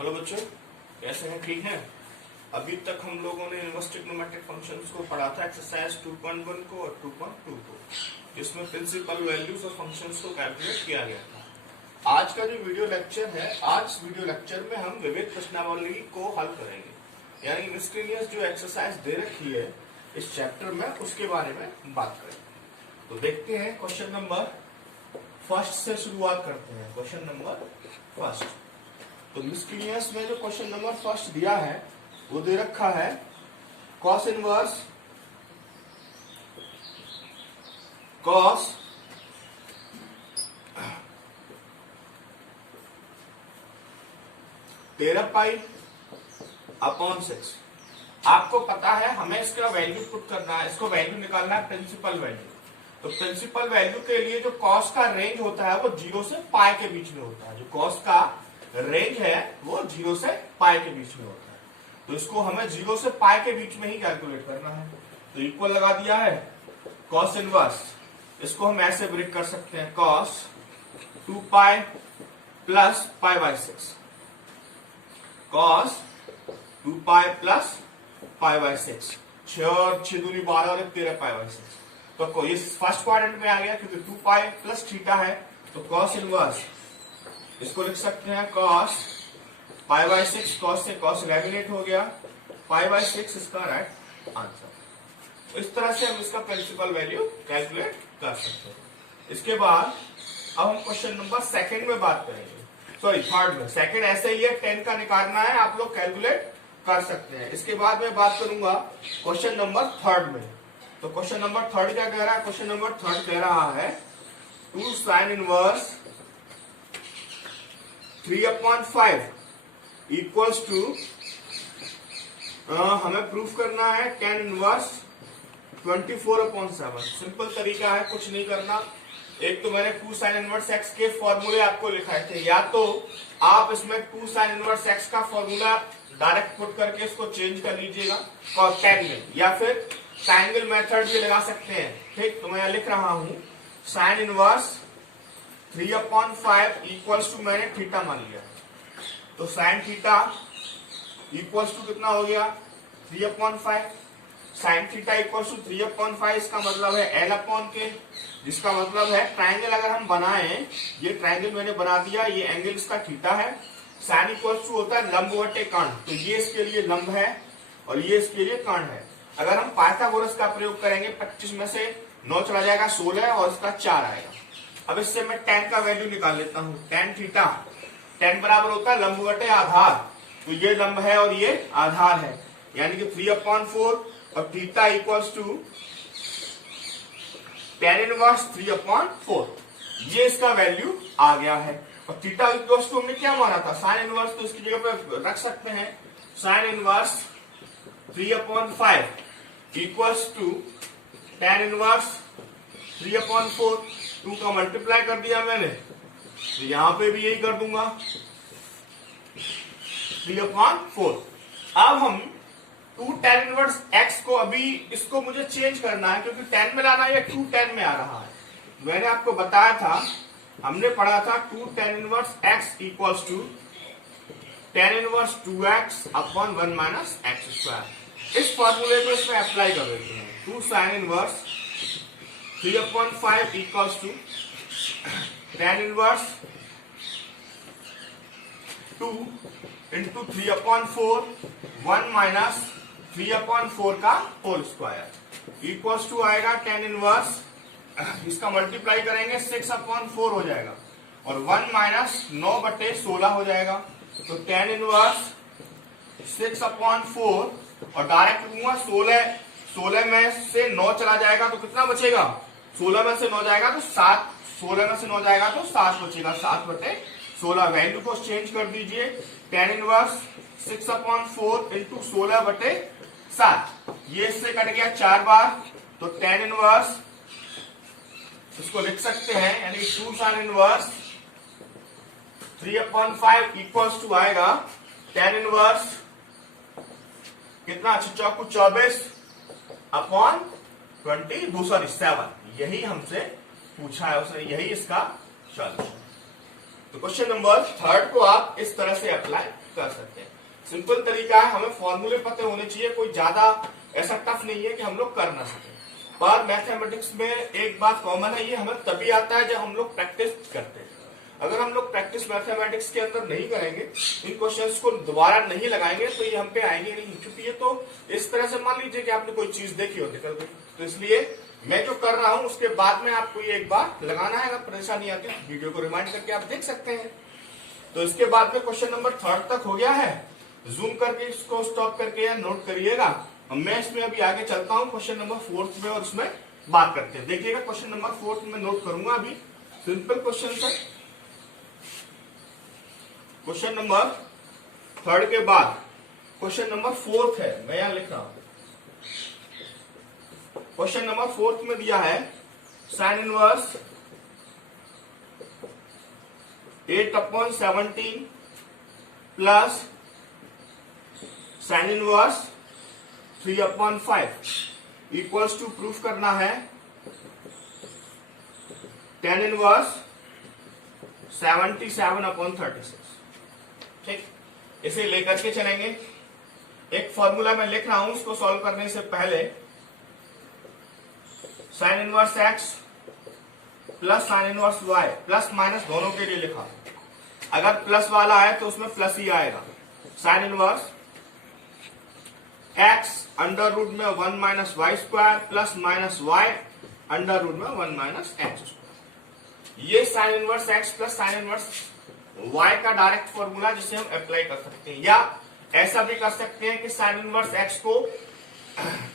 Hello बच्चों, कैसे हैं? ठीक हैं? अभी तक हम लोगों ने इनवर्स ट्रिग्नोमेट्रिक फंक्शंस को पढ़ा था, एक्सरसाइज 2.1 को और 2.2 को, जिसमें प्रिंसिपल वैल्यूज और फंक्शंस को कैलकुलेट किया गया था। आज का जो वीडियो लेक्चर है, आज वीडियो लेक्चर में हम विविध प्रश्नावली को हल करेंगे, यानी मिसलेनियस जो एक्सरसाइज दे रखी है इस चैप्टर में, उसके बारे में बात करेंगे। तो देखते हैं, क्वेश्चन नंबर फर्स्ट से शुरुआत करते हैं। क्वेश्चन नंबर फर्स्ट, तो मिसलेनियस में जो क्वेश्चन नंबर फर्स्ट दिया है वो दे रखा है कॉस इनवर्स कॉस 13π/6। आपको पता है हमें इसका वैल्यू पुट करना है, इसको वैल्यू निकालना है प्रिंसिपल वैल्यू। तो प्रिंसिपल वैल्यू के लिए जो कॉस का रेंज होता है वो 0 से पाई के बीच में होता है। जो कॉस का रेंज है वो 0 से पाई के बीच में होता है। तो इसको हमें 0 से पाई के बीच में ही कैलकुलेट करना है। तो इक्वल लगा दिया है कॉस इनवर्स, इसको हम ऐसे ब्रेक कर सकते हैं, कॉस 2π + π/6, कॉस 2π + π/6, 6 और 6 दूनी 12 और 13π/6। तो ये फर्स्ट क्वाड्रेंट में आ गया क्योंकि 2π + थीटा है, तो कॉस इनवर्स इसको लिख सकते हैं कॉस π/6, कॉस से कॉस एलिमिनेट हो गया, π/6 इसका राइट आंसर। इस तरह से हम इसका प्रिंसिपल वैल्यू कैलकुलेट कर सकते हैं। इसके बाद अब हम क्वेश्चन नंबर सेकंड में बात करेंगे, सॉरी थर्ड में। सेकंड ऐसे ही है, 10 का निकालना है, आप लोग कैलकुलेट कर सकते हैं। इसके बाद मैं बात करूंगा क्वेश्चन नंबर थर्ड में। तो क्वेश्चन नंबर थर्ड क्या कह रहा है? क्वेश्चन नंबर थर्ड कह रहा है 2 sin इनवर्स 3/5 इक्वल्स टू, हमें प्रूफ करना है tan इनवर्स 24/7। सिंपल तरीका है, कुछ नहीं करना। एक तो मैंने 2 sin इनवर्स x के फॉर्मूले आपको लिखाए थे, या तो आप इसमें 2 sin इनवर्स x का फॉर्मूला डायरेक्ट पुट करके इसको चेंज कर लीजिएगा tan में, या फिर ट्रायंगल मेथड भी लगा सकते हैं। ठीक, तो मैं लिख रहा हूं sin इनवर्स 3/5 इक्वल्स टू, मैंने थीटा मान लिया, तो sin थीटा इक्वल्स टू कितना हो गया 3/5। sin थीटा इक्वल्स टू 3/5, इसका मतलब है L/K, जिसका मतलब है ट्रायंगल अगर हम बनाएं, ये ट्रायंगल मैंने बना दिया, ये एंगल इसका थीटा है। sin इक्वल्स टू होता है लंब बटे कर्ण, तो ये इसके लिए लंब है और ये इसके लिए कर्ण है। अगर हम पाइथागोरस का प्रयोग करेंगे, 25 में से 9 चला जाएगा 16 और इसका 4 आएगा। अब इससे मैं tan का वैल्यू निकाल लेता हूं, tan थीटा, tan बराबर होता है लंब बटे आधार, तो ये लंब है और ये आधार है, यानी कि 3/4 और theta equals to tan inverse 3/4, ये इसका वैल्यू आ गया है। और थीटा इक्वल्स टू हमने क्या माना था, sin इनवर्स, तो इसकी जगह पे रख सकते हैं sin inverse 3/5 equals to tan inverse 3/4। 2 का मल्टीप्लाई कर दिया मैंने, तो यहां पे भी यही कर दूंगा 3/4। अब हम 2 tan इनवर्स x को, अभी इसको मुझे चेंज करना है क्योंकि 10 में लाना है, या 2 tan में आ रहा है। मैंने आपको बताया था, हमने पढ़ा था 2 tan inverse x equals to tan inverse 2x/1 - x²। इस फॉर्मूले को इसमें अप्लाई कर देते हैं। 2 sin inverse 3/5 equals to tan inverse 2 into 3/4 1 - 3/4 का होल स्क्वायर इक्वल्स टू आएगा tan इनवर्स, इसका मल्टीप्लाई करेंगे 6/4 हो जाएगा, और 1 - 9/16 हो जाएगा। तो tan इनवर्स 6/4 और डायरेक्ट लूंगा 16 में से 9 चला जाएगा तो कितना बचेगा, 16 में से 9 जाएगा तो 7, 16 में से 9 जाएगा तो 7 बचेगा, 7/16। वैल्यू को चेंज कर दीजिए, tan इनवर्स 6/4 इंटू 16/7, ये इससे कट गया 4 बार, तो tan इनवर्स इसको लिख सकते हैं, यानी 2 sin इनवर्स 3/5 इक्वल्स टू आएगा tan इनवर्स कितना, 6×4 24/20, 7। यही हमसे पूछा है उसने, यही इसका सॉल्यूशन। तो क्वेश्चन नंबर थर्ड को आप इस तरह से अप्लाई कर सकते हैं। सिंपल तरीका है, हमें फॉर्मूले पता होने चाहिए, कोई ज्यादा ऐसा टफ नहीं है कि हम लोग कर ना सके। पर मैथमेटिक्स में एक बात कॉमन है, ये हमें तभी आता है जब हम लोग प्रैक्टिस करते हैं। अगर हम लोग प्रैक्टिस मैथमेटिक्स के अंदर नहीं करेंगे, इन क्वेश्चंस को दोबारा नहीं लगाएंगे, तो ये हम पे आएंगे नहीं। क्योंकि ये तो इस तरह से मान लीजिए कि आपने कोई चीज देखी होती कल, तो इसलिए मैं जो कर रहा हूं उसके बाद में आपको ये एक बार लगाना है। अगर परेशानी आती है वीडियो को रिमाइंड करके आप देख सकते हैं। तो इसके बाद में क्वेश्चन नंबर 3 तक हो गया है। जूम करके इसको स्टॉप करके या नोट करिएगा। मैं इसमें अभी आगे चलता हूं क्वेश्चन नंबर 4 में और उसमें बात करते हैं। देखिएगा क्वेश्चन नंबर 4 में नोट करूंगा अभी। सिंपल क्वेश्चन है। क्वेश्चन नंबर 3 के बाद क्वेश्चन नंबर 4 है, मैं यहां लिख रहा हूं। क्वेश्चन नंबर 4 में दिया है sine inverse 8/17 plus sine inverse 3/5 equals to proof करना है tan इनवर्स 77/36। ठीक, इसे लेकर के चलेंगे। एक फॉर्मूला मैं लिख रहा हूं, इसको सॉल्व करने से पहले sine inverse x plus sine inverse Y, plus minus दोनों के लिए लिखा। अगर प्लस वाला है तो उसमें प्लस ही आएगा। Sine inverse X under root में 1 minus Y square plus minus Y under root में 1 माइनस एक्स स्क्वायर। ये sine inverse x plus sine inverse Y का डायरेक्ट फॉर्मूला जिसे हम अप्लाई कर सकते हैं, या ऐसा भी कर सकते हैं कि साइन इनवर्स एक्स को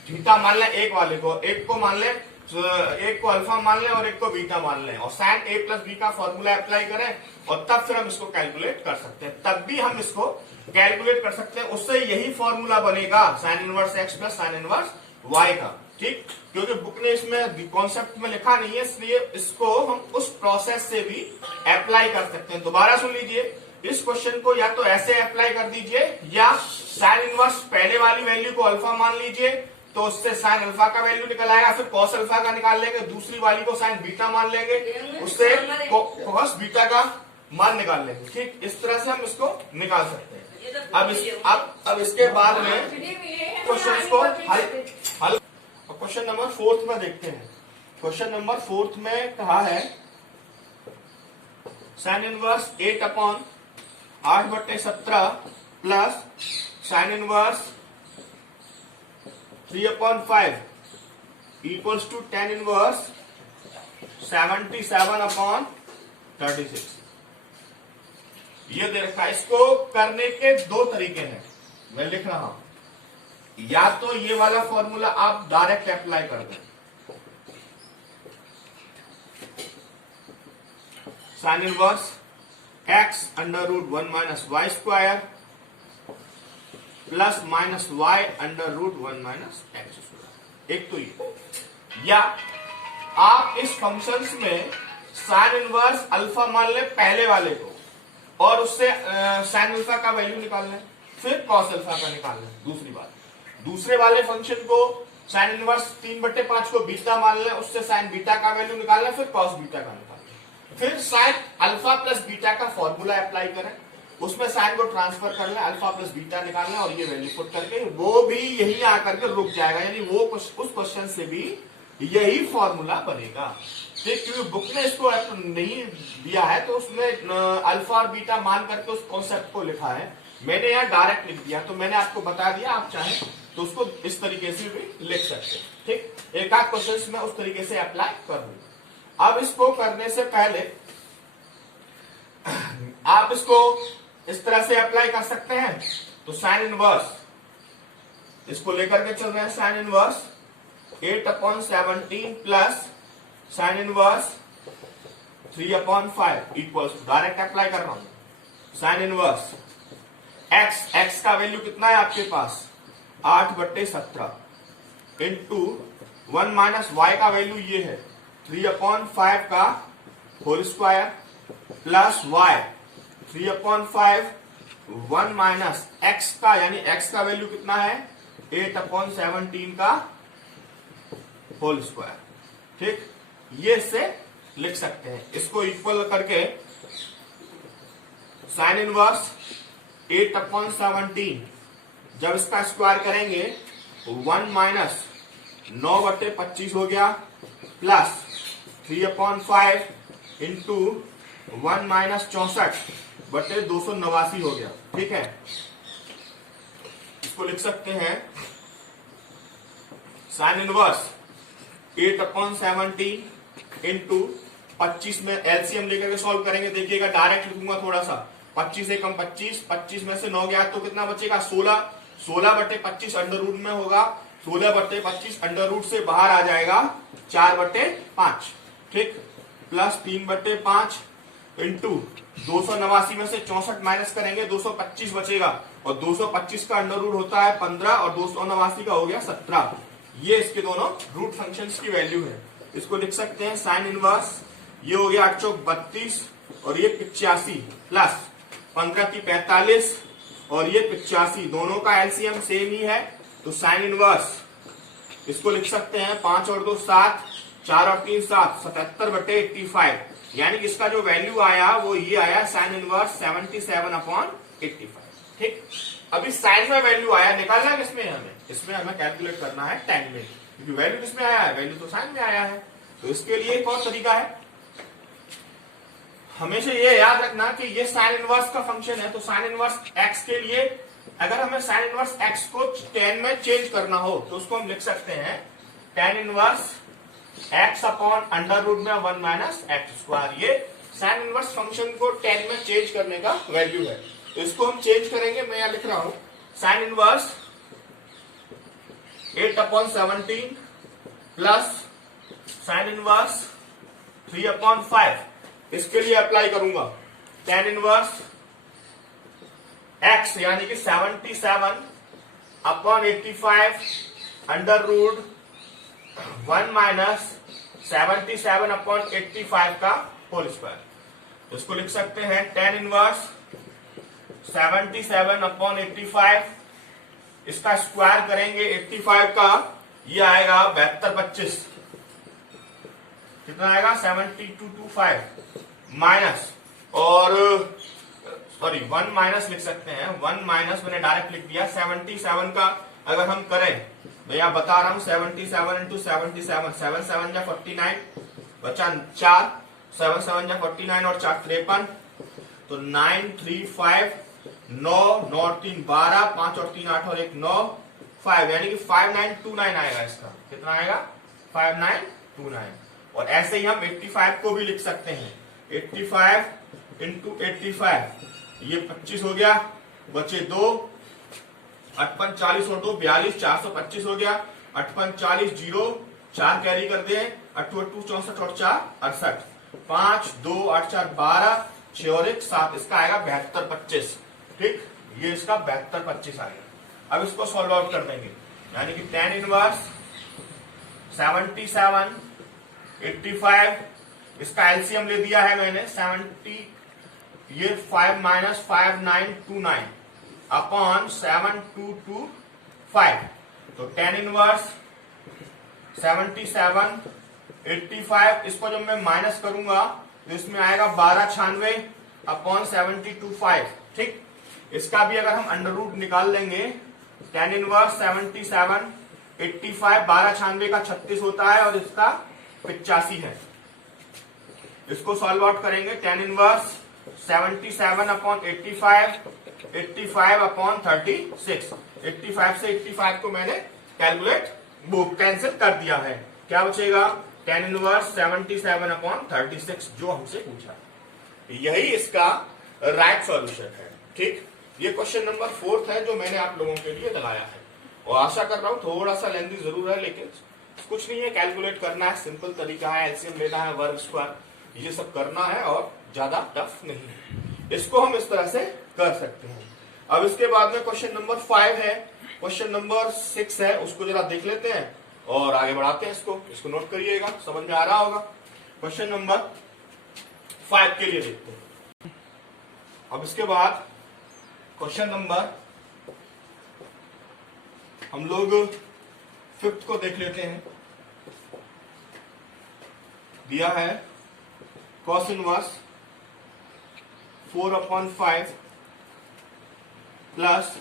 थीटा मान लें, एक वाले को, एक को मान लें, एक को अल्फा मान लें और एक को बीटा मान लें, और साइन ए प्लस बी का फॉर्मूला अप्लाई करें और तब फिर हम इसको कैलकुलेट कर सकते हैं। तब भी हम इसको कैलकुलेट कर सकते हैं, उससे यही फॉर्मूला बनेगा sine inverse x plus sine inverse Y का। ठीक, क्योंकि बुक ने इसमें कॉन्सेप्ट में लिखा नहीं है, इसलिए इसको हम उस प्रोसेस से भी अप्लाई कर सकते हैं। दोबारा सुन लीजिए, इस क्वेश्चन को या तो ऐसे अप्लाई कर दीजिए, या साइन इनवर्स पहले वाली वैल्यू को अल्फा मान लीजिए, तो उससे साइन अल्फा का वैल्यू निकल आएगा, फिर कॉस अल्फा का निकाल लेंगे, दूसरी वाली को साइन बीटा मान लेंगे, उससे कॉस बीटा का मान निकाल लेंगे। ठीक, इस तरह से हम इसको निकाल सकते हैं। अब इसके बाद में क्वेश्चन को हल क्वेश्चन नंबर 4 में देखते हैं। क्वेश्चन नंबर 4 में कहा है sine inverse 8/17 plus sine inverse 3/5 equals to tan inverse 77/36। ये दे रखा है। इसको करने के 2 तरीके हैं, मैं लिख रहा हूं। या तो ये वाला फॉर्मूला आप डायरेक्ट अप्लाई कर दें, sine inverse X under root 1 minus Y square plus minus Y under root 1 minus x square. एक तो ये, या आप इस फंक्शंस में साइन इनवर्स अल्फा मान लें पहले वाले को, और उससे साइन अल्फा का वैल्यू निकाल लें, फिर कॉस अल्फा का निकाल लें। दूसरी बात, दूसरे वाले फंक्शन को साइन इनवर्स 3/5 को बीटा मान लें, उससे साइन बीटा का वैल्यू निकाल लें, फिर कॉस बीटा का निकाल लें, फिर साइन अल्फा प्लस बीटा का फॉर्मूला अप्लाई करें, उसमें साइन को ट्रांसफर कर लें, अल्फा प्लस बीटा निकाल लें और ये वैल्यू पुट करके वो भी यही आकर के रुक जाएगा। यानी वो उस क्वेश्चन से भी यही फॉर्मूला बनेगा। ठीक, क्योंकि बुक ने इसको नहीं दिया है तो उसमें अल्फा और बीटा मान करके उस कॉन्सेप्ट को लिखा है, मैंने यहाँ डायरेक्ट लिख दिया, तो मैंने आपको बता दिया। आप चाहें तो उसको इस तरीके से भी लिख सकते हैं। ठीक, एक आध क्वेश्चन में उस तरीके से अप्लाई कर दूंगा। अब इसको करने से पहले आप इसको इस तरह से अप्लाई कर सकते हैं। तो साइन इनवर्स, इसको लेकर के चल रहे हैं, sine inverse 8/17 plus sine inverse 3/5 equals to, direct apply कर रहा हूं, साइन इनवर्स एक्स का वैल्यू कितना है आपके पास 8/17 इंटू 1 माइनस वाई का वैल्यू ये है 3/5 का whole square plus Y 3/5 1 minus X का, यानी एक्स का वैल्यू कितना है 8/17 का होल स्क्वायर। ठीक, ये इससे लिख सकते हैं। इसको इक्वल करके साइन इनवर्स 8/17 जब इसका स्क्वायर करेंगे 1 माइनस 9/25 हो गया प्लस 3/5 इंटू 1 माइनस 64/289 हो गया। ठीक है, इसको लिख सकते हैं साइन इनवर्स 8/17 इंटू 25 में एलसीएम लेकर के सॉल्व करेंगे। देखिएगा डायरेक्ट लिखूंगा थोड़ा सा, 25 एकम 25, 25 में से 9 गया तो कितना बचेगा 16, 16/25 अंडर रूट में होगा, 16/25 अंडर रूट से बाहर आ जाएगा 4/5। ठीक, प्लस 3/5 इंटू 289 में से 64 माइनस करेंगे 225 बचेगा, और 225 का अंडर रूट होता है 15 और 289 का हो गया 17। ये इसके दोनों रूट फंक्शंस की वैल्यू है। इसको लिख सकते हैं साइन इनवर्स, ये हो गया 8 चौक 32 और ये 85 प्लस 15 की 45 और ये 85, दोनों का एलसीएम सेम ही है तो साइन इनवर्स इसको लिख सकते हैं 5 और 2 7, 4 और 3 7, 77/85, यानी कि इसका जो वैल्यू आया वो ये आया साइन इनवर्स 77/85। ठीक, अभी साइन में वैल्यू आया, निकालना है किसमें हमें, इसमें हमें कैलकुलेट करना है tan में, क्योंकि वैल्यू किसमें आया है, वैल्यू तो साइन में आया है। तो इसके लिए एक और तरीका है, हमेशा ये याद रखना कि ये साइन इनवर्स का फंक्शन है, तो साइन इनवर्स x के लिए अगर हमें साइन इनवर्स x को tan में चेंज करना हो तो उसको हम लिख सकते हैं tan inverse x upon under root में 1 माइनस एक्स स्क्वायर। ये साइन इनवर्स फंक्शन को tan में चेंज करने का वैल्यू है, तो इसको हम चेंज करेंगे। मैं यहां लिख रहा हूं sine inverse 8/17 plus sine inverse 3/5, इसके लिए अप्लाई करूंगा tan इनवर्स x यानी कि 77/85 अंडर रूट 1 माइनस 77/85 का होल स्क्वायर। इसको लिख सकते हैं tan इनवर्स 77/85, इसका स्क्वायर करेंगे 85 का, ये आएगा 72/25, कितना आएगा 7225 माइनस, और सॉरी 1 माइनस लिख सकते हैं, 1 माइनस मैंने डायरेक्ट लिख दिया 77 का अगर हम करें, मैं यहां बता रहा हूं 77 इंटू 77, 7 7 या 49 बचा 4, 7 7 या 49 और 4 53, तो 9 3 5 9 9 3 12, 5 और 3 8 और 1 9 5, यानी कि 5929 आएगा। इसका कितना आएगा 5929। और ऐसे ही हम 85 को भी लिख सकते हैं, 85 इंटू 85, ये 25 हो गया, बचे 2, 58 40 और 2 42, 425 हो गया, 58 40 0, 4 कैरी कर दे, 8 2 64 और 4 68, 5 2 8 4 12, 6 और 1 7, इसका आएगा 72/25। ठीक, ये इसका 72/25 आएगा। अब इसको सॉल्व आउट कर देंगे, यानी कि tan इनवर्स 77/85, इसका एलसीएम ले दिया है मैंने 70, ये 5 माइनस 5929 अपॉन 7225, तो tan इनवर्स 77/85, इसको जब मैं माइनस करूंगा तो इसमें आएगा 1296 अपॉन 7225। ठीक, इसका भी अगर हम अंडर रूट निकाल लेंगे, tan इनवर्स 77/85, 1296 का 36 होता है और इसका 85 है। इसको सॉल्व आउट करेंगे, tan इनवर्स 77/85, 85 अपॉन 36, 85 से 85 को मैंने कैलकुलेट कैंसिल कर दिया है, क्या बचेगा tan इनवर्स 77/36 जो हमसे पूछा। यही इसका राइट सॉल्यूशन है। ठीक, ये क्वेश्चन नंबर 4 है जो मैंने आप लोगों के लिए लगाया है, और आशा कर रहा हूं थोड़ा सा लेंथी जरूर है, लेकिन कुछ नहीं है, कैलकुलेट करना है, सिंपल तरीका है, एलसीएम लेना है, वर्ग स्क्वायर, ये सब करना है और ज्यादा टफ नहीं है। इसको हम इस तरह से कर सकते हैं। अब इसके बाद में क्वेश्चन नंबर 5 है, क्वेश्चन नंबर 6 है, उसको जरा देख लेते हैं और आगे बढ़ाते हैं। इसको नोट करिएगा, समझ में आ रहा होगा। क्वेश्चन नंबर 5 के लिए देखते हैं। अब इसके बाद क्वेश्चन नंबर हम लोग 5th को देख लेते हैं। दिया है cos inverse 4/5 plus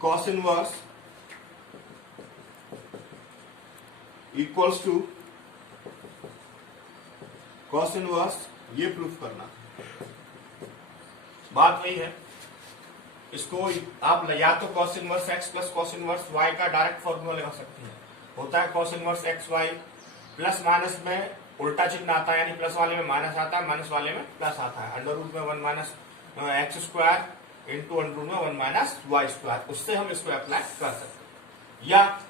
cos inverse equals to cos inverse, ये प्रूफ करना। बात वही है, इसको आप या तो cos inverse x plus cos inverse Y का डायरेक्ट फॉर्मूला लगा सकते हैं। होता है cos inverse X Y, plus minus में उल्टा चिन्ह आता है, यानी प्लस वाले में माइनस आता है, माइनस वाले में प्लस आता है। अंडर रूट में 1 minus x square into under root में 1 माइनस वाई स्क्वायर, उससे हम इसको अप्लाई कर सकते हैं। या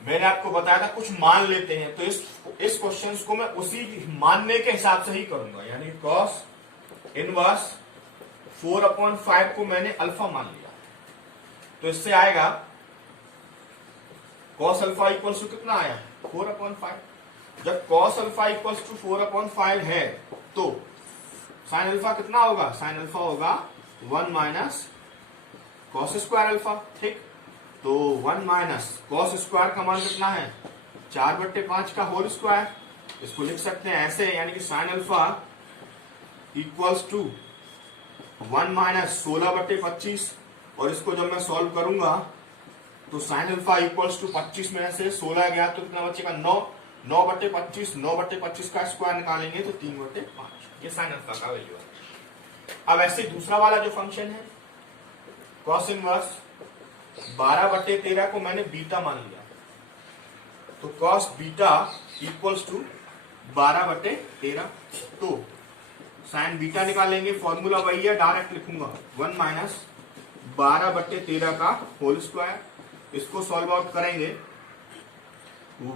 मैंने आपको बताया था कुछ मान लेते हैं, तो इस क्वेश्चन को मैं उसी मानने के हिसाब से ही करूंगा, यानी कॉस इनवर्स 4/5 को मैंने अल्फा मान लिया, तो इससे आएगा कॉस अल्फा इक्वल्स टू कितना आया 4/5। जब कॉस अल्फा इक्वल्स टू 4/5 है तो साइन अल्फा कितना होगा, साइन अल्फा होगा 1 माइनस कॉस स्क्वायर अल्फा। ठीक, तो 1 माइनस कॉस स्क्वायर का मान कितना है 4/5 का होल स्क्वायर। इसको लिख सकते हैं ऐसे, यानी कि sine alpha equals to 1 minus 16/25, और इसको जब मैं सॉल्व करूंगा तो साइन अल्फा इक्वल्स टू 25 में से 16 गया तो कितना बचेगा 9, 9/25, 9/25 का स्क्वायर निकालेंगे तो 3/5, ये साइन अल्फा का वैल्यू है। अब ऐसे दूसरा वाला जो फंक्शन है कॉस इनवर्स 12/13 को मैंने बीटा मान लिया, तो कॉस बीटा इक्वल्स टू 12/13, तो साइन बीटा निकालेंगे, फॉर्मूला वही है, डायरेक्ट लिखूंगा 1 माइनस 12/13 का होल स्क्वायर। इसको सॉल्व आउट करेंगे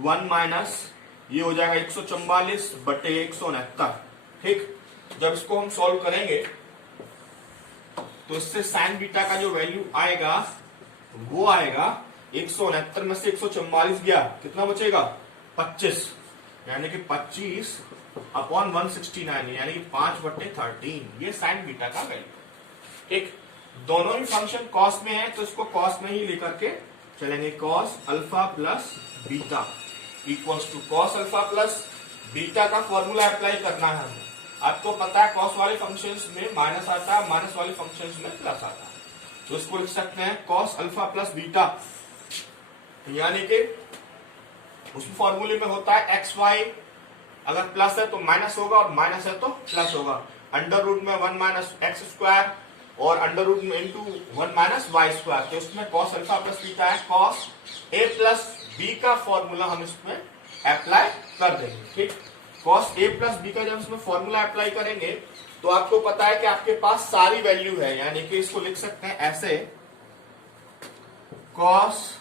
1 माइनस ये हो जाएगा 144/169। ठीक, जब इसको हम सॉल्व करेंगे तो इससे साइन बीटा का जो वैल्यू आएगा वो आएगा 169 में से 144 गया, कितना बचेगा 25, यानी कि 25/169, यानी कि 5/13, ये साइन बीटा का वैल्यू। ठीक, दोनों ही फंक्शन कॉस में है तो इसको कॉस में ही लेकर के चलेंगे। Cos alpha plus beta equals to cos alpha plus beta का फॉर्मूला अप्लाई करना है हमें। आपको पता है कॉस वाले फंक्शंस में माइनस आता है, माइनस वाले फंक्शंस में प्लस आता है, तो इसको लिख सकते हैं कॉस अल्फा प्लस बीटा, यानी कि उस फॉर्मूले में होता है एक्स वाई, अगर प्लस है तो माइनस होगा और माइनस है तो प्लस होगा। अंडर रूट में 1 माइनस एक्स स्क्वायर और अंडर रूट में इंटू 1 माइनस वाई स्क्वायर, तो उसमें कॉस अल्फा प्लस बीटा है। कॉस ए प्लस बी का फॉर्मूला हम इसमें अप्लाई कर देंगे। ठीक, कॉस ए प्लस बी का जब इसमें फॉर्मूला अप्लाई करेंगे तो आपको पता है कि आपके पास सारी वैल्यू है, यानी कि इसको लिख सकते हैं ऐसे कॉस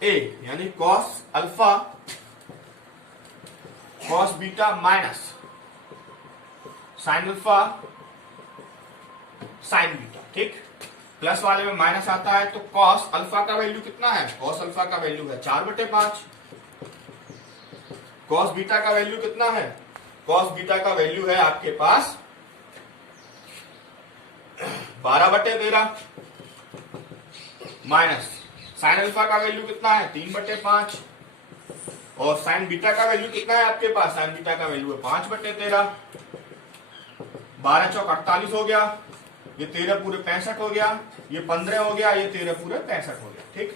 ए यानी cos alpha cos beta minus sine alpha sign beta. ठीक, प्लस वाले में माइनस आता है तो कॉस अल्फा का वैल्यू कितना है, कॉस अल्फा का वैल्यू है 4/5, कॉस बीटा का वैल्यू कितना है, कॉस बीटा का वैल्यू है आपके पास 12/13 माइनस साइन अल्फा का वैल्यू कितना है 3/5, और साइन बीटा का वैल्यू कितना है आपके पास, साइन बीटा का वैल्यू है 5/13। 12 चौक 48 हो गया, ये 13 पूरे 65 हो गया, ये 15 हो गया, ये 13 पूरे 65 हो गया। ठीक,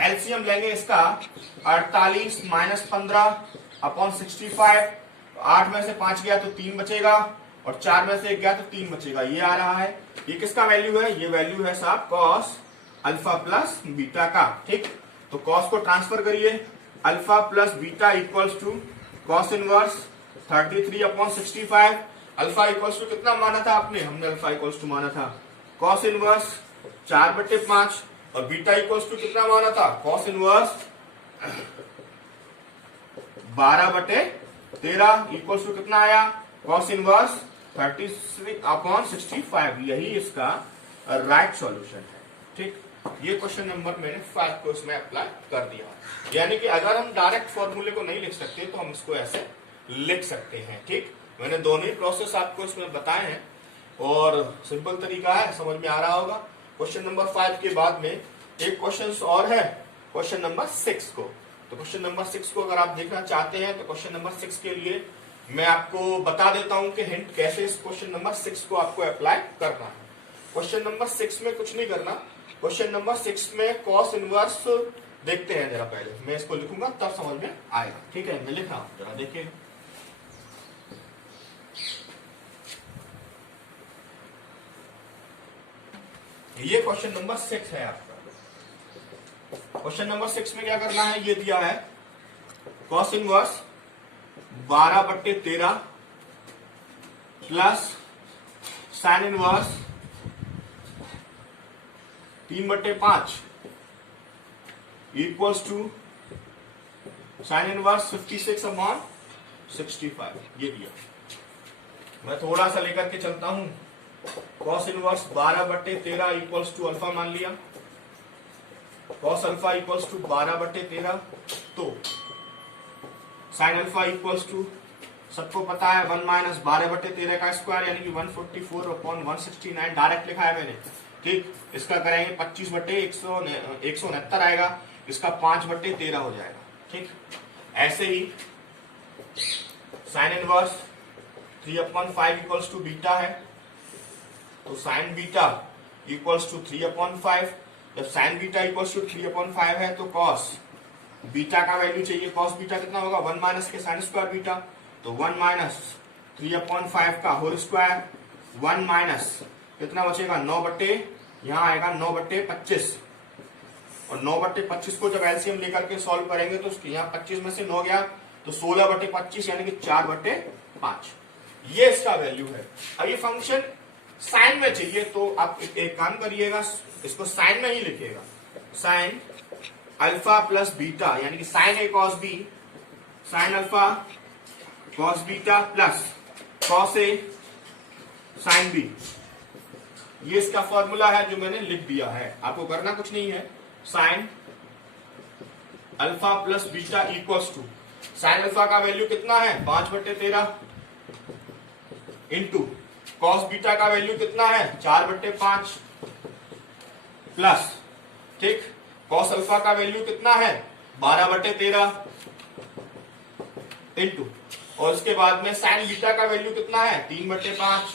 एलसीएम लेंगे इसका 48 माइनस 15/65, 8 में से 5 गया तो 3 बचेगा, और 4 में से 1 गया तो 3 बचेगा, ये आ रहा है। ये किसका वैल्यू है, ये वैल्यू है साहब कॉस अल्फा प्लस बीटा का। ठीक, तो कॉस को ट्रांसफर करिए, alpha plus beta equals to cos inverse 33/65। Alpha equals to कितना माना था आपने, हमने अल्फा इक्वल्स टू माना था कॉस इनवर्स 4/5, और बीटा इक्वल्स टू कितना माना था, कॉस इनवर्स 12/13 इक्वल्स टू कितना आया, कॉस इनवर्स 33/65। यही इसका राइट सॉल्यूशन है। ठीक, ये क्वेश्चन नंबर मैंने 5 को इसमें अप्लाई कर दिया, यानी कि अगर हम डायरेक्ट फॉर्मूले को नहीं लिख सकते तो हम इसको ऐसे लिख सकते हैं। ठीक, मैंने दोनों ही प्रोसेस आपको इसमें बताए हैं और सिंपल तरीका है, समझ में आ रहा होगा। क्वेश्चन नंबर 5 के बाद में एक क्वेश्चन और है क्वेश्चन नंबर 6 को, तो क्वेश्चन नंबर 6 को अगर आप देखना चाहते हैं तो क्वेश्चन नंबर 6 के लिए मैं आपको बता देता हूं कि हिंट कैसे इस क्वेश्चन नंबर 6 को आपको अप्लाई करना है। क्वेश्चन नंबर 6 में कुछ नहीं करना। क्वेश्चन नंबर 6 में कॉस इनवर्स देखते हैं जरा, पहले मैं इसको लिखूंगा तब समझ में आएगा। ठीक है, मैं लिख रहा हूं, जरा देखिए। ये क्वेश्चन नंबर 6 है आपका। क्वेश्चन नंबर 6 में क्या करना है, ये दिया है cos inverse 12/13 plus sine inverse 3/5 equals to sine inverse 56/65। ये दिया। मैं थोड़ा सा लेकर के चलता हूं। Cos inverse 12/13 equals to alpha मान लिया, कॉस अल्फा इक्वल्स टू 12/13, तो साइन अल्फा इक्वल्स टू, सबको पता है 1 माइनस 12/13 का स्क्वायर यानी कि 144/169 डायरेक्ट लिखा है मैंने। ठीक, इसका करेंगे 25/169 आएगा, इसका 5/13 हो जाएगा। ठीक, ऐसे ही sine inverse 3/5 equals to beta है, तो साइन बीटा इक्वल्स टू 3/5। जब साइन बीटा इक्वल्स टू 3/5 है तो कॉस बीटा का वैल्यू चाहिए। कॉस बीटा कितना होगा, 1 माइनस के साइन स्क्वायर बीटा, तो 1 माइनस 3/5 का होल स्क्वायर, 1 माइनस कितना बचेगा 9 यहाँ आएगा 9/25, और 9/25 को जब एलसीएम लेकर के सॉल्व करेंगे तो उसके यहाँ 25 में से 9 गया तो 16/25 यानी कि 4/5। ये इसका वैल्यू है। अब ये फंक्शन साइन में चाहिए तो आप एक काम करिएगा, इसको साइन में ही लिखिएगा। साइन अल्फा प्लस बीटा यानी कि sine a cos b, sine alpha cos beta plus cos a sine b. ये इसका फॉर्मूला है जो मैंने लिख दिया है, आपको करना कुछ नहीं है। Sine alpha plus beta equals to, sine alpha का वैल्यू कितना है 5/13 इंटू कॉस बीटा का वैल्यू कितना है 4/5 प्लस, ठीक, कॉस अल्फा का वैल्यू कितना है 12/13 इंटू, और उसके बाद में साइन बीटा का वैल्यू कितना है 3/5।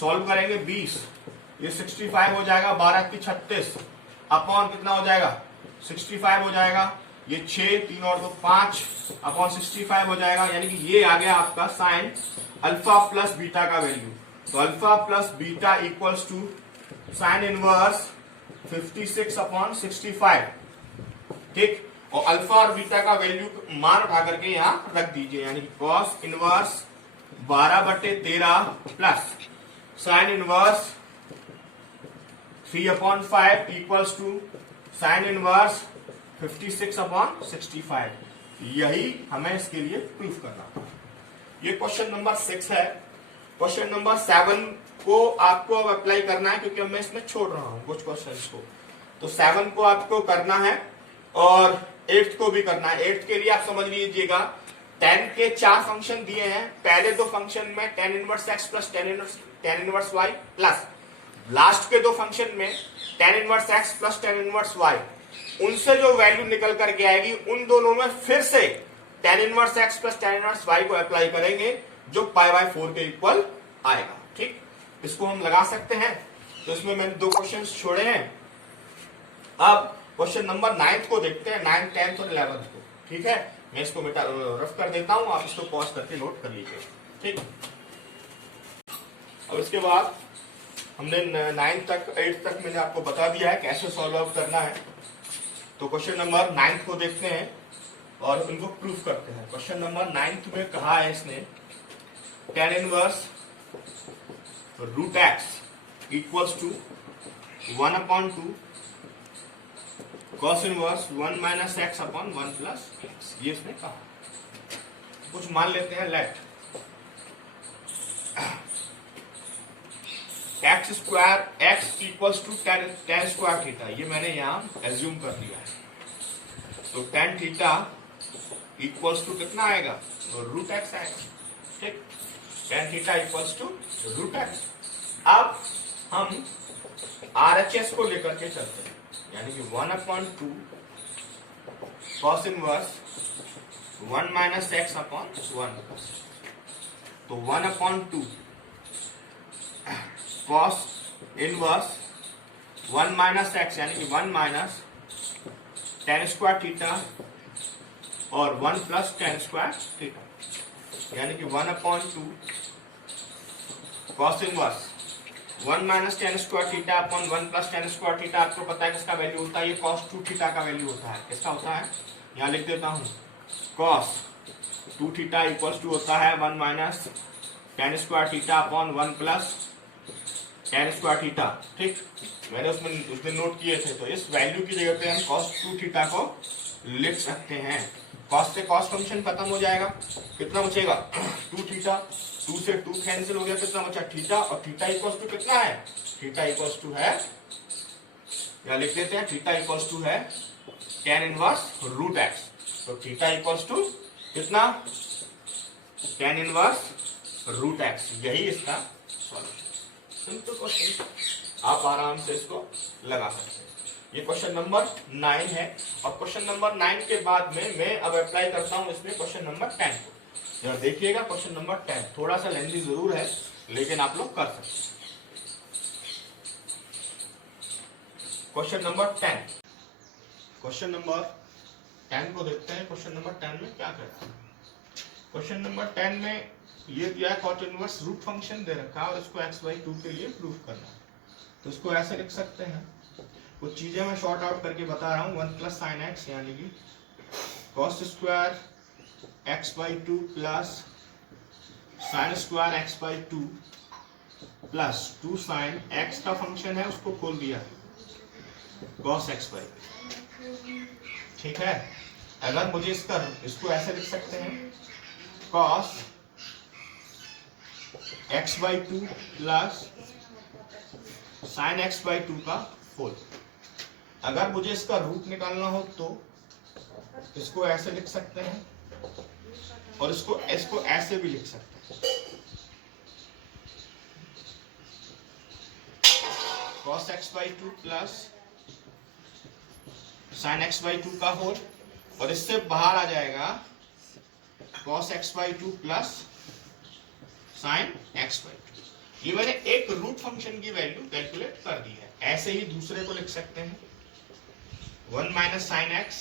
सॉल्व करेंगे 20, ये 65 हो जाएगा, 12 की 36 अपॉन कितना हो जाएगा 65 हो जाएगा, ये 6 3 और 2 5 अपॉन 65 हो जाएगा, यानी कि ये आ गया आपका साइन अल्फा प्लस बीटा का वैल्यू। तो alpha plus beta equals to sine inverse 56/65। ठीक, और अल्फा और बीटा का वैल्यू मान उठा करके यहाँ रख दीजिए, यानी cos inverse 12/13 plus sine inverse 3/5 equals to sine inverse 56/65। यही हमें इसके लिए प्रूफ करना था। ये क्वेश्चन नंबर 6 है। क्वेश्चन नंबर 7 को आपको अब अप्लाई करना है, क्योंकि अब मैं इसमें छोड़ रहा हूं कुछ क्वेश्चंस को, तो 7 को आपको करना है और 8 को भी करना है। 8 के लिए आप समझ लीजिएगा, tan के 4 फंक्शन दिए हैं। पहले 2 फंक्शन में tan inverse x plus tan inverse y plus last के 2 फंक्शन में tan inverse x plus tan inverse y, उनसे जो वैल्यू निकल करके आएगी उन दोनों में फिर से tan inverse x plus tan inverse y को अप्लाई करेंगे, जो π/4 के इक्वल आएगा। ठीक, इसको हम लगा सकते हैं। तो इसमें मैंने 2 क्वेश्चन छोड़े हैं। अब क्वेश्चन नंबर 9 को देखते हैं, 9, 10 और 11 को। ठीक है, मैं इसको रफ कर देता हूं, आप इसको पॉज करके नोट कर लीजिए। ठीक, और इसके बाद हमने 9 तक 8 तक मैंने आपको बता दिया है कैसे सॉल्व आउट करना है। तो क्वेश्चन नंबर 9 को देखते हैं और उनको प्रूफ करते हैं। क्वेश्चन नंबर 9 में कहा है इसने tan inverse root x equals to 1/2 cos inverse 1 minus x upon 1 plus x. ये इसने कहा। कुछ मान लेते हैं, let x square x equals to tan square theta, ये मैंने यहां एज्यूम कर दिया है। तो tan थीटा इक्वल्स टू कितना आएगा, रूट एक्स आएगा। ठीक, tan theta equals to root x. अब हम RHS को लेकर के चलते हैं, यानी कि 1/2 cos inverse 1 minus x upon 1। तो 1/2 cos इनवर्स 1 माइनस एक्स यानी कि 1 माइनस टेन स्क्वायर थीटा और 1 प्लस टेन स्क्वायर थीटा यानी कि 1/2 cos inverse 1 minus ten square theta upon 1 plus ten square theta. आपको पता है किसका वैल्यू होता है, ये कॉस 2 थीटा का वैल्यू होता है। किसका होता है, यहाँ लिख देता हूँ, कॉस 2 थीटा इक्वल्स टू होता है 1 minus ten square theta upon 1 plus ten square theta. ठीक, मैंने उस दिन नोट किए थे। तो इस वैल्यू की जगह पे हम कॉस 2 थीटा को लिख सकते हैं। कॉस से कॉस फंक्शन खत्म हो जाएगा, कितना बचेगा 2 थीटा, 2 से 2 कैंसिल हो गया, कितना बचा थीटा, और थीटा इक्वल्स टू कितना है, थीटा इक्वल्स टू है, या लिख देते हैं थीटा इक्वल्स टू है tan इनवर्स रूट एक्स। तो थीटा इक्वल्स टू कितना, tan इनवर्स रूट एक्स। यही इसका सॉल्यूशन। सिंपल क्वेश्चन, आप आराम से इसको लगा सकते हैं। ये क्वेश्चन नंबर 9 है। और क्वेश्चन नंबर 9 के बाद में मैं अब अप्लाई करता हूं इसमें क्वेश्चन नंबर 10 को। जरा देखिएगा क्वेश्चन नंबर 10 थोड़ा सा लेंथी जरूर है, लेकिन आप लोग कर सकते हैं। क्वेश्चन नंबर 10, क्वेश्चन नंबर 10 को देखते हैं। क्वेश्चन नंबर 10 में क्या कहता है। क्वेश्चन नंबर 10 में ये दिया है कॉट इनवर्स रूट फंक्शन दे रखा है और इसको x/2 के लिए प्रूव करना है। तो इसको ऐसे लिख सकते हैं, कुछ चीजें मैं शॉर्ट आउट करके बता रहा हूँ। 1 प्लस साइन एक्स यानी कि cos square x/2 plus sine square x/2 plus 2 sine x का फंक्शन है, उसको खोल दिया कॉस x/2। ठीक है, अगर मुझे इसको ऐसे लिख सकते हैं, cos x/2 plus sign x/2 का होल। अगर मुझे इसका रूट निकालना हो तो इसको ऐसे लिख सकते हैं, और इसको ऐसे भी लिख सकते हैं, cos x/2 plus sin x/2 का होल, और इससे बाहर आ जाएगा cos x/2 plus sin x/2। ये मैंने एक रूट फंक्शन की वैल्यू कैलकुलेट कर दी है। ऐसे ही दूसरे को लिख सकते हैं, 1 माइनस साइन एक्स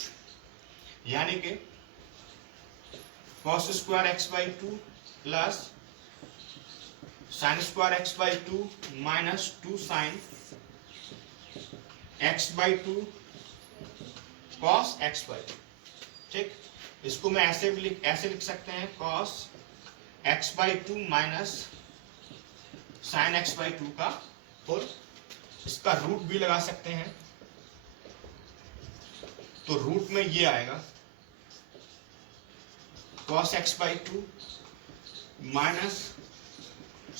यानी कि cos square x/2 plus sine square x/2 minus 2 sine x/2 cos x/2। ठीक, इसको मैं ऐसे लिख सकते हैं, cos x/2 minus sine x/2 का होल। इसका रूट भी लगा सकते हैं, तो रूट में ये आएगा cos x/2 minus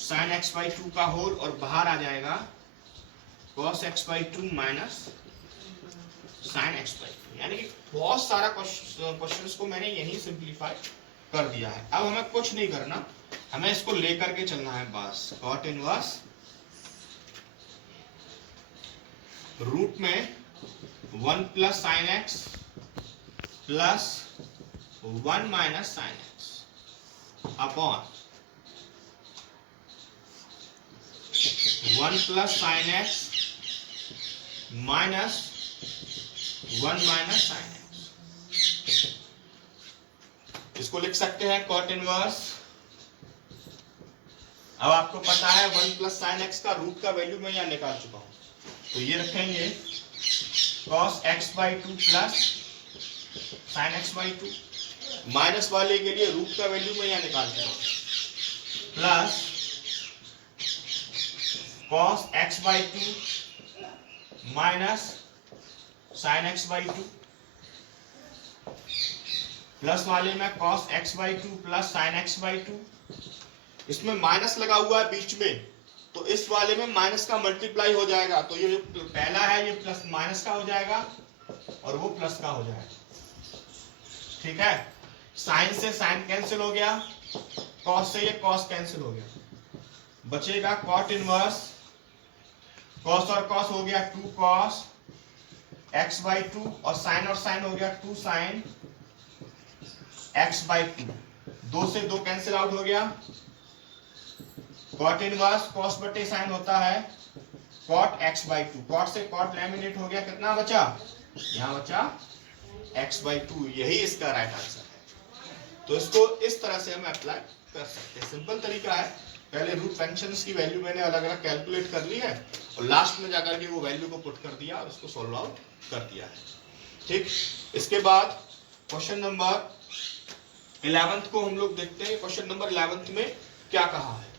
sine x/2 का होल, और बाहर आ जाएगा cos x/2 minus sine x/2। यानी कि बहुत सारा क्वेश्चंस को मैंने यही सिंप्लीफाई कर दिया है। अब हमें कुछ नहीं करना, हमें इसको लेकर के चलना है बस। कॉट इनवर्स रूट में 1 plus sine x plus 1 minus sine x upon 1 plus sine x minus 1 minus sine x. इसको लिख सकते हैं कॉट इनवर्स। अब आपको पता है 1 प्लस साइन एक्स का रूट का वैल्यू मैं यहाँ निकाल चुका हूं, तो ये रखेंगे cos x/2 plus sign x/2। Minus वाले के लिए रूट का वैल्यू मैं यहाँ निकाल चुका हूं, plus cos x/2 minus sine x/2, plus वाले में cos x/2 plus sign x/2। इसमें माइनस लगा हुआ है बीच में, तो इस वाले में माइनस का मल्टीप्लाई हो जाएगा, तो ये जो पहला है ये प्लस माइनस का हो जाएगा और वो प्लस का हो जाएगा। ठीक है, साइन से साइन कैंसिल हो गया, कॉस से ये कॉस कैंसिल हो गया, बचेगा कॉट इनवर्स। कॉस और कॉस हो गया 2 कॉस x/2, और साइन हो गया 2 साइन x/2। 2 से 2 कैंसिल आउट हो गया। कॉट इनवर्स कॉस बटे साइन होता है cot x by two, cot से कॉट लैमिनेट हो गया, कितना बचा, यहाँ बचा एक्स बाई टू, यही इसका राइट आंसर है। तो इसको इस तरह से हम अप्लाई कर सकते हैं, सिंपल तरीका है। पहले रूट फंक्शंस की वैल्यू मैंने अलग अलग कैलकुलेट कर ली है और लास्ट में जाकर के वो वैल्यू को पुट कर दिया और उसको सोल्व आउट कर दिया है। ठीक, इसके बाद क्वेश्चन नंबर 11 को हम लोग देखते हैं। क्वेश्चन नंबर 11 में क्या कहा है,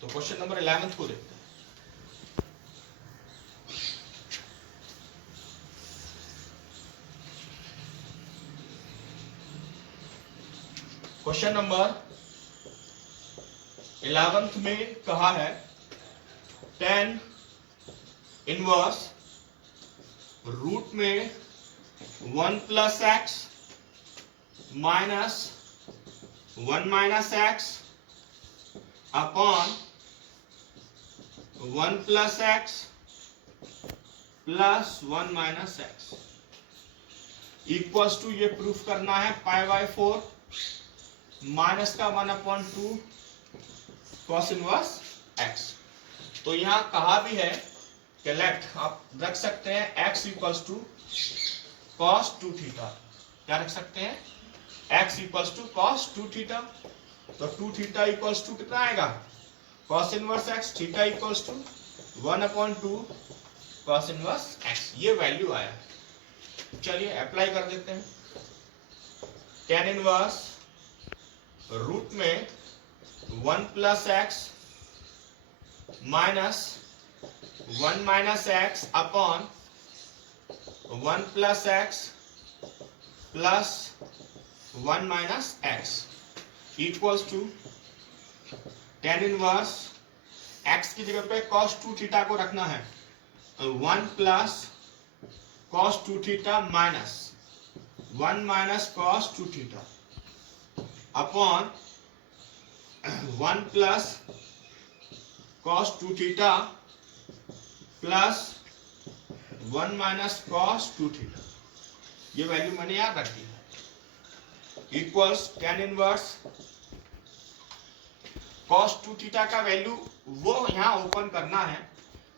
तो क्वेश्चन नंबर 11 को देखते हैं। क्वेश्चन नंबर 11 में कहा है tan इनवर्स रूट में 1 plus x minus 1 minus x upon 1 plus x plus 1 minus x equals to, ये प्रूफ करना है पाई बाय 4 माइनस का 1/2 कॉस इनवर्स एक्स। तो यहां कहा भी है कि लेट, आप रख सकते हैं x equals to cos 2 theta, क्या रख सकते हैं, x equals to cos 2 theta. तो 2 थीटा इक्वल्स टू कितना आएगा, cos inverse x, theta equals to 1/2 cos inverse x, ये वैल्यू आया। चलिए अप्लाई कर देते हैं। tan इनवर्स रूट में 1 plus x minus 1 minus x upon 1 plus x plus 1 minus x equals to tan inverse x की जगह पे cos 2 थीटा को रखना है, 1 plus cos 2 theta minus 1 minus cos 2 theta upon 1 plus cos 2 theta plus 1 minus cos 2 theta, ये value मैंने याद रख दी है, equals tan inverse cos 2 theta का वैल्यू वो यहां ओपन करना है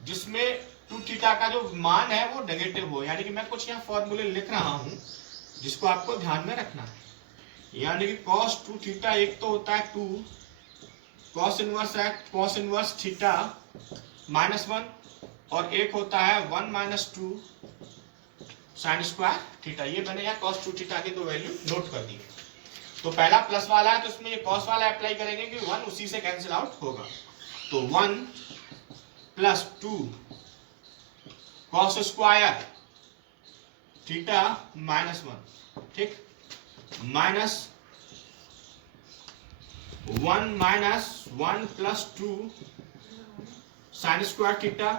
जिसमें 2 थीटा का जो मान है वो नेगेटिव हो, यानी कि मैं कुछ यहाँ फॉर्मूले लिख रहा हूं जिसको आपको ध्यान में रखना है। यानी कि cos 2 थीटा एक तो होता है 2 cos इनवर्स थीटा -1 और एक होता है 1 - 2 sin स्क्वायर थीटा। ये मैंने यहाँ cos 2 थीटा की दो वैल्यू नोट कर दी है। तो पहला प्लस वाला है तो इसमें ये cos वाला अप्लाई करेंगे कि 1 उसी से कैंसिल आउट होगा। तो 1 + 2 cos स्क्वायर थीटा -1, ठीक, minus 1 - 1 + 2 sin square theta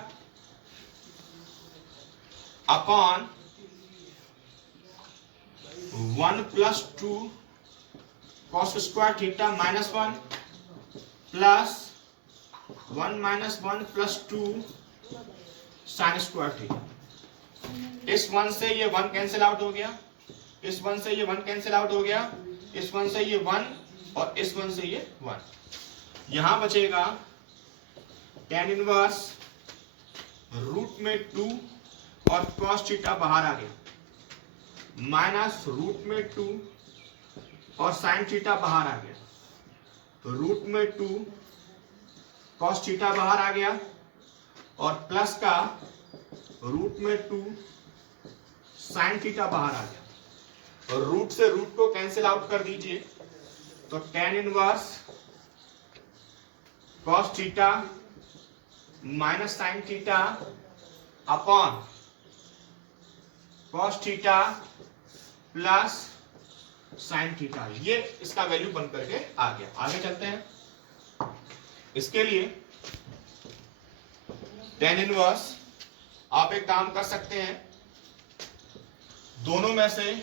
upon 1 + 2 cos square theta -1 plus 1 - 1 + 2 sin square theta. इस 1 से ये 1 कैंसिल आउट हो गया, इस 1 से ये 1 कैंसिल आउट हो गया, इस 1 से ये 1 और इस 1 से ये 1। यहां बचेगा tan इनवर्स रूट में 2 और cos थीटा बाहर आ गया माइनस रूट में 2 और sin थीटा बाहर आ गया। तो रूट में 2 cos थीटा बाहर आ गया और प्लस का रूट में 2 sin थीटा बाहर आ गया। और रूट से रूट को कैंसिल आउट कर दीजिए तो tan inverse cos theta minus sin theta upon cos theta plus sin theta, ये इसका वैल्यू बन करके आ गया। आगे चलते हैं। इसके लिए tan इनवर्स आप एक काम कर सकते हैं, दोनों में से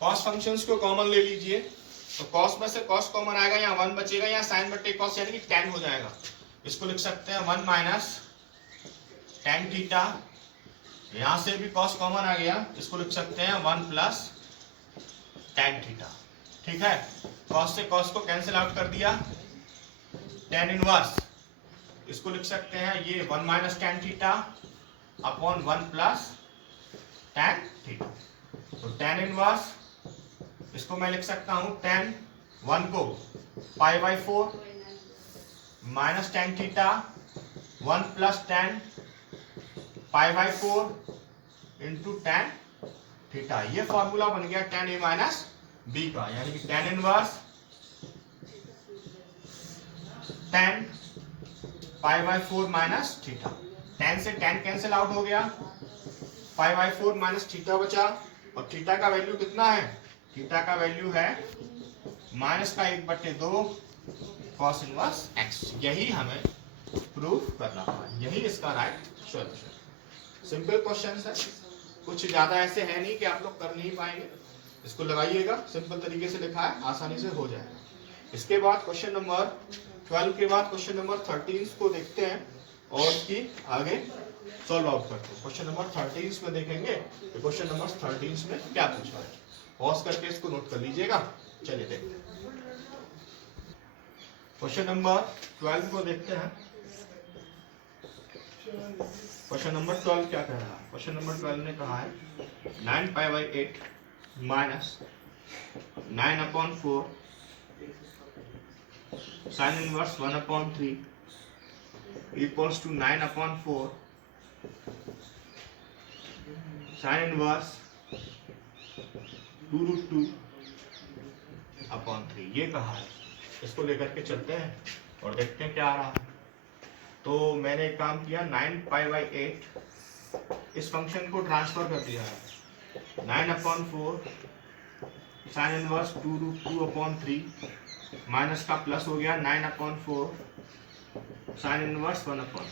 cos फंक्शंस को कॉमन ले लीजिए। तो cos में से cos कॉमन आएगा, यहाँ 1 बचेगा, यहाँ sin बटे cos यानी कि tan हो जाएगा। इसको लिख सकते हैं 1 - tan थीटा। यहां से भी cos कॉमन आ गया, इसको लिख सकते हैं 1 + tan थीटा। ठीक है, cos से cos को कैंसिल आउट कर दिया, tan इनवर्स इसको लिख सकते हैं ये 1 minus tan theta upon 1 plus tan theta. तो टेन इनवर्स इसको मैं लिख सकता हूं टेन 1 को pi by 4 minus tan theta 1 plus ten pi by 4 into tan theta. ये फॉर्मूला बन गया टेन ए माइनस बी का, यानी कि tan inverse tan pi by 4 minus theta. Ten से टेन कैंसिल आउट हो गया, पाई बाई 4 माइनस थीटा बचा। और थीटा का वैल्यू कितना है? थीटा का वैल्यू है माइनस का 1/2 कॉस इनवर्स एक्स। यही हमें प्रूव करना है, यही इसका राइट सॉल्यूशन। सिंपल क्वेश्चन है, कुछ ज्यादा ऐसे है नहीं कि आप लोग कर नहीं पाएंगे। इसको लगाइएगा, सिंपल तरीके से लिखा है, आसानी से हो जाएगा। इसके बाद क्वेश्चन नंबर 12 के बाद क्वेश्चन नंबर 13 को देखते हैं और इसकी आगे सॉल्व आउट करते हैं। क्वेश्चन नंबर 13 में देखेंगे कि क्वेश्चन नंबर 13 में क्या पूछा है। पॉज करके इसको नोट कर लीजिएगा। चलिए देखते हैं क्वेश्चन नंबर 12 को देखते हैं। क्वेश्चन नंबर 12 क्या कह रहा है? क्वेश्चन नंबर 12 ने कहा है 9 pi by 8 minus 9 upon 4 sine inverse 1 upon 3 equals to 9 upon 4 sine inverse 2√2 upon 3। ये कहा है, इसको लेकर के चलते हैं और देखते हैं क्या आ रहा है। तो मैंने एक काम किया, 9 पाई बाई 8 इस फंक्शन को ट्रांसफर कर दिया है 9 upon 4 sine inverse 2√2 upon 3 minus का प्लस हो गया 9 अपॉन 4 साइन इनवर्स 1 अपॉन।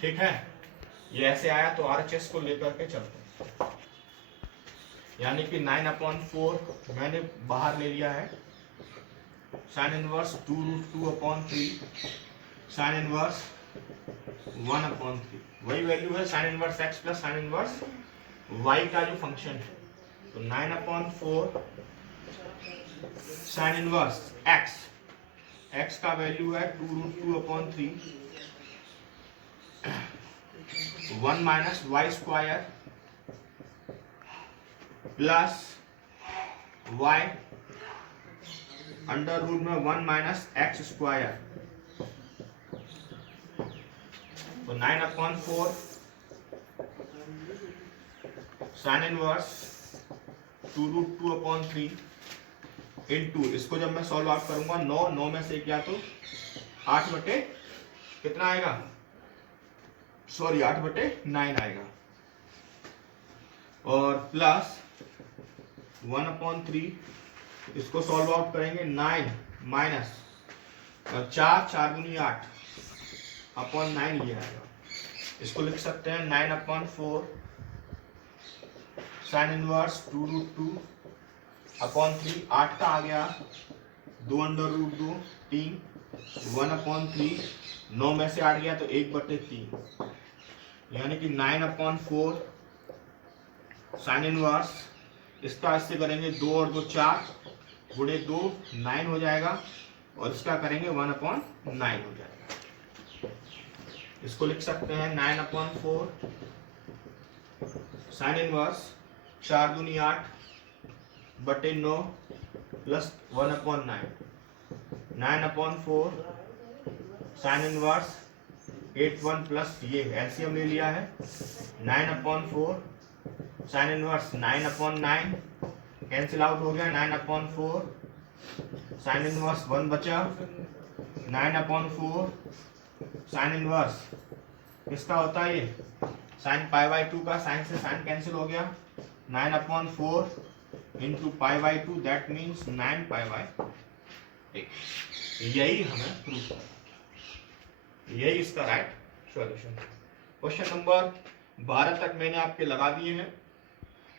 ठीक है, ये ऐसे आया तो RHS को लेकर के चलते हैं, यानी कि 9 अपॉन 4 मैंने बाहर ले लिया है, sine inverse 2√2 upon 3 sine inverse 1 upon 3। वही वैल्यू है sine inverse x plus sine inverse Y का जो फंक्शन है। तो 9 upon 4 sine inverse x, x का वैल्यू है 2√2 upon 3 1 minus Y square plus y under root में 1 माइनस एक्स स्क्वायर। तो 9 upon 4 sine inverse 2√2 upon 3 into, इसको जब मैं सॉल्व आउट करूंगा 9 में से क्या तो 8 बटे कितना आएगा, सॉरी 8/9 आएगा, और प्लस 1 अपॉन 3 इसको सॉल्व आउट करेंगे 9 माइनस 4 गुनी 8 अपॉन 9 ये आएगा। इसको लिख सकते हैं 9 अपॉन 4 साइन इनवर्स 2√2 अपॉन 3, 8 का आ गया 2√2 3 1 अपॉन 3, 9 में से 8 गया तो 1/3, यानी कि 9 अपॉन 4 साइन इनवर्स, इसका इससे करेंगे 2 और 2 4 गुणे 2 9 हो जाएगा, और इसका करेंगे 1 अपॉन 9 हो जाएगा। इसको लिख सकते हैं 9 अपॉन 4 साइन इनवर्स 4 दूनी 8 बटे 9 plus 1 upon 9, 9 upon 4 sine inverse 8 1 plus ये एलसीएम ले लिया है 9 upon 4 sine inverse 9 upon 9 cancel out हो गया, 9 अपॉन 4 साइन इनवर्स 1 बचा, 9 अपॉन 4 साइन इनवर्स किसका होता है ये साइन पाई बाई 2 का, साइन से साइन कैंसिल हो गया, 9 upon 4 into pi by 2 that means 9 pi by 8। यही हमें प्रूफ करना, यही इसका राइट सॉल्यूशन है। क्वेश्चन नंबर 12 तक मैंने आपके लगा दिए हैं।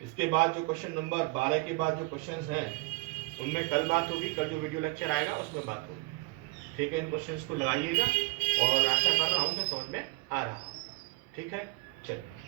इसके बाद जो क्वेश्चन नंबर 12 के बाद जो क्वेश्चंस हैं उनमें कल बात होगी, कल जो वीडियो लेक्चर आएगा उसमें बात होगी। ठीक है, इन क्वेश्चंस को लगाइएगा और आशा कर रहा हूँ कि समझ में आ रहा है। ठीक है, चलिए।